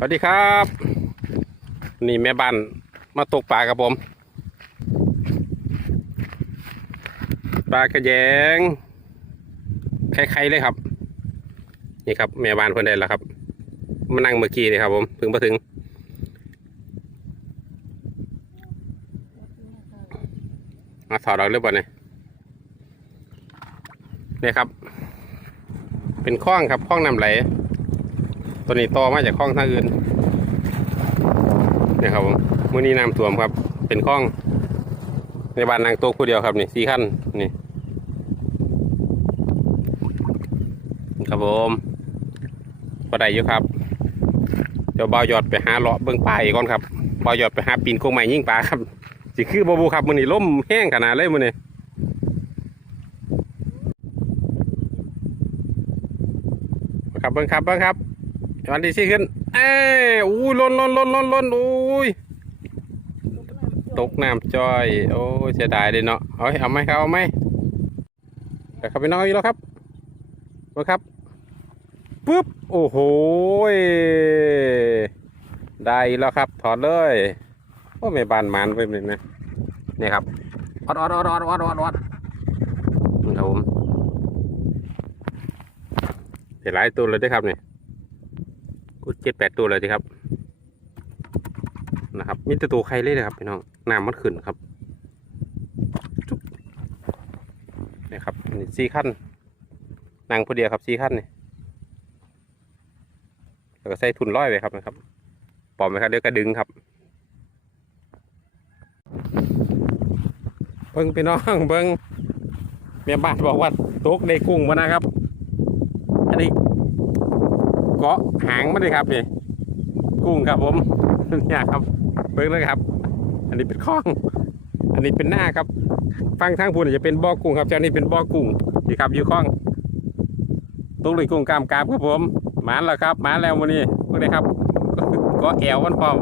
สวัสดีครับ นี่แม่บ้านมาตกปลากับผม ปลากระแยงไข่ๆเลยครับ นี่ครับแม่บ้านเพิ่นได้แล้วครับ มานั่งเมื่อกี้นี่ครับผมเพิ่งมาถึง มาถอดออกเรียบร้อยเนี่ยนี่ครับ เป็นคล้องครับคล้องน้ำไหล ตัวนี้ต่อมาจากคล้องทางอื่นนี่ครับผมมื่อนี้น้ำท่วมครับ เป็นคล้อง ในบ้านนางโต๊ะผู้เดียวครับนี่สี่ขั้นนี่ครับผมก็ได้อยู่ครับ เดี๋ยวเบาหยอดไปหาเลาะเบิ้องปลาอีกก่อนครับเบาหยอดไปหาปีนโคงใหม่ยิ่งปลาครับสิคือบบูครับมือนี้ล่มแห้งขนาดเลยมือนี้ครับเบิ้งครับเบิ้งครับ วันที่สี่ขึ้น เอ้ยอู้ยล้นล้นล้นล้นล้นอุ้ยตกน้ำจอย โอ้ยเสียดายเลยเนาะเอาเอาไหมครับเอาไหมแต่ครับไปน้องอีกแล้วครับมาครับปุ๊บโอ้โหได้แล้วครับ ถอดเลยโอ้ไม่บานมันไปเลยนะนี่ครับออดออดออดออดออดอดออดนี่ครับผมเห็นหลายตัวเลยด้วยครับเนี่ย เจ็ดแปดตัวเลยทีครับ นะครับมีแต่ตัวใครเลยนะครับพี่น้องน้ำมันขึ้นครับนี่ครับนี่สี่ขั้นนางพอดียครับสี่ขั้นนี่แล้วก็ใส่ทุนร้อยไปครับนะครับปลอมไหมครับเดี๋ยวก็ดึงครับเบิ้งพี่น้องเบิ้งเมียบ้านบอกว่าตกได้กุ้งมานะครับอันนี้ เกาะหางมาเลยครับนี่กุ้งครับผมเนี่ยครับเบิ่งเลยครับ อันนี้เป็นคลอง อันนี้เป็นหน้าครับฟังทางพูนจะเป็นบ่อกุ้งครับเจ้านี่เป็นบ่อกุ้งนี่ครับอยู่คลองตุ้งเลยกุ้งกามกามครับผมหมานแล้วครับหมานแล้ววันนี้พวกนี้ครับก็แอวมันพร้อม